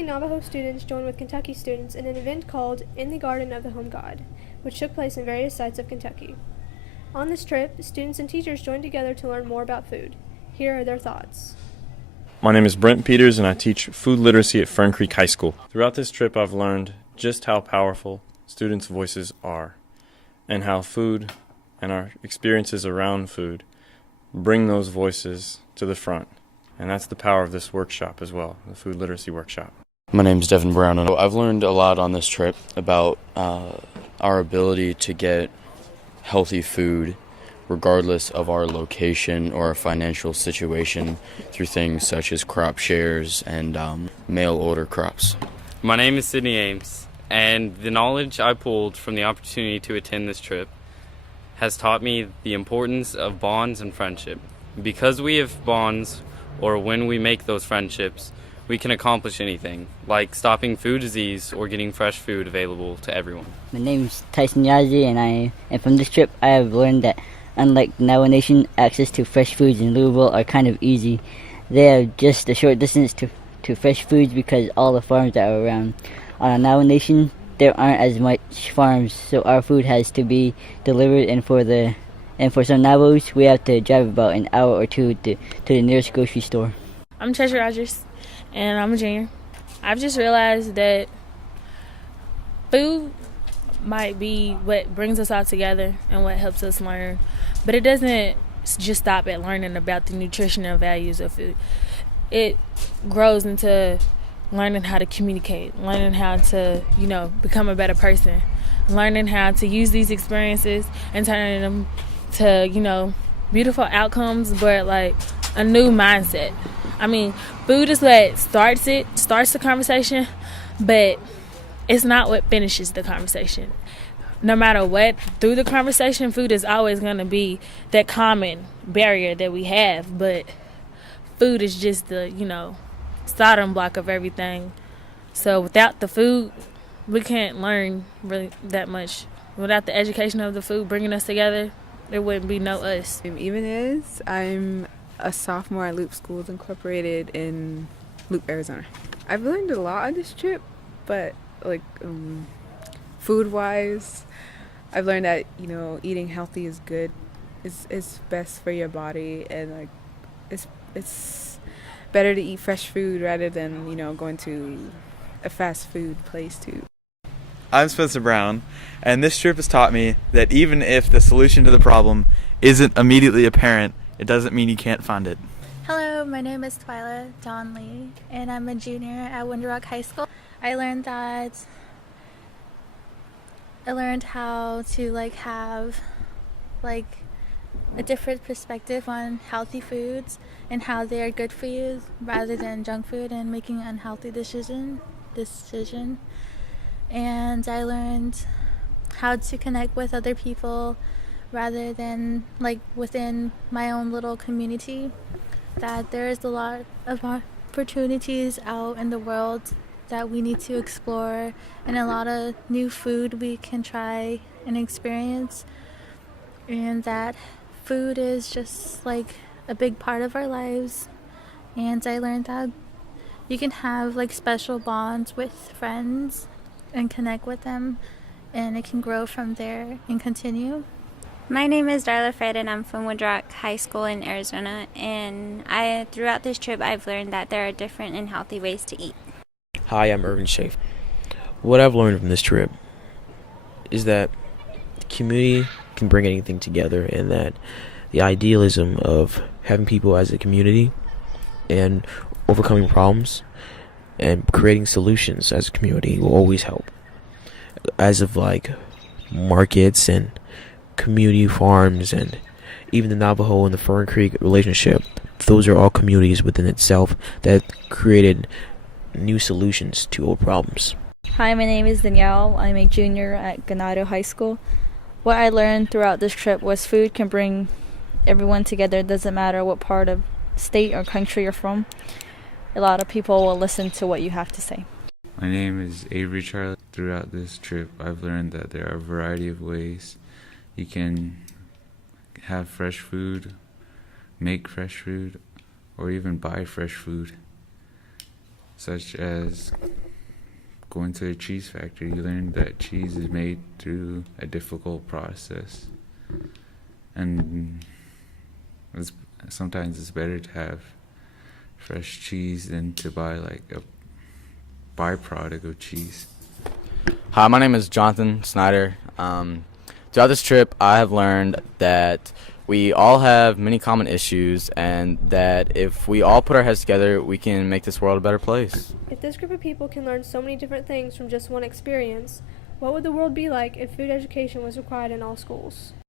Navajo students joined with Kentucky students in an event called In the Garden of the Home God, which took place in various sites of Kentucky. On this trip, students and teachers joined together to learn more about food. Here are their thoughts. My name is Brent Peters and I teach food literacy at Fern Creek High School. Throughout this trip I've learned just how powerful students' voices are and how food and our experiences around food bring those voices to the front. And that's the power of this workshop as well, the food literacy workshop. My name is Devin Brown, and I've learned a lot on this trip about our ability to get healthy food regardless of our location or our financial situation through things such as crop shares and mail order crops. My name is Sydney Ames, and the knowledge I pulled from the opportunity to attend this trip has taught me the importance of bonds and friendship. Because we have bonds, or when we make those friendships, we can accomplish anything, like stopping food disease or getting fresh food available to everyone. My name is Tyson Yazi, and from this trip I have learned that unlike the Navajo Nation, access to fresh foods in Louisville are kind of easy. They have just a short distance to fresh foods because all the farms that are around. On the Navajo Nation, there aren't as much farms, so our food has to be delivered, and for some Navajos, we have to drive about an hour or two to the nearest grocery store. I'm Treasure Rogers, and I'm a junior. I've just realized that food might be what brings us all together and what helps us learn, but it doesn't just stop at learning about the nutritional values of food. It grows into learning how to communicate, learning how to, become a better person, learning how to use these experiences and turning them to, beautiful outcomes, but like a new mindset. I mean, food is what starts the conversation, but it's not what finishes the conversation. No matter what, through the conversation, food is always going to be that common barrier that we have, but food is just the, starting block of everything. So without the food, we can't learn really that much. Without the education of the food bringing us together, there wouldn't be no us. I'm a sophomore at Loop Schools Incorporated in Loop, Arizona. I've learned a lot on this trip, but food-wise, I've learned that eating healthy is good. It's best for your body, and it's better to eat fresh food rather than going to a fast food place too. I'm Spencer Brown, and this trip has taught me that even if the solution to the problem isn't immediately apparent, it doesn't mean you can't find it. Hello, my name is Twyla Dawn Lee, and I'm a junior at Winter Rock High School. I learned how to have a different perspective on healthy foods and how they are good for you rather than junk food and making an unhealthy decision. And I learned how to connect with other people rather than within my own little community, that there's a lot of opportunities out in the world that we need to explore, and a lot of new food we can try and experience, and that food is just a big part of our lives. And I learned that you can have special bonds with friends and connect with them, and it can grow from there and continue. My name is Darla Fred, and I'm from Woodrock High School in Arizona, and throughout this trip I've learned that there are different and healthy ways to eat. Hi, I'm Irvin Schaaf. What I've learned from this trip is that community can bring anything together, and that the idealism of having people as a community and overcoming problems and creating solutions as a community will always help. As of markets and community farms and even the Navajo and the Fern Creek relationship, those are all communities within itself that created new solutions to old problems. Hi, my name is Danielle. I'm a junior at Ganado High School. What I learned throughout this trip was food can bring everyone together. It doesn't matter what part of state or country you're from. A lot of people will listen to what you have to say. My name is Avery Charlie. Throughout this trip, I've learned that there are a variety of ways you can have fresh food, make fresh food, or even buy fresh food. such as going to a cheese factory. You learn that cheese is made through a difficult process, and sometimes it's better to have fresh cheese than to buy like a byproduct of cheese. Hi, my name is Jonathan Snyder. Throughout this trip, I have learned that we all have many common issues, and that if we all put our heads together, we can make this world a better place. If this group of people can learn so many different things from just one experience, what would the world be like if food education was required in all schools?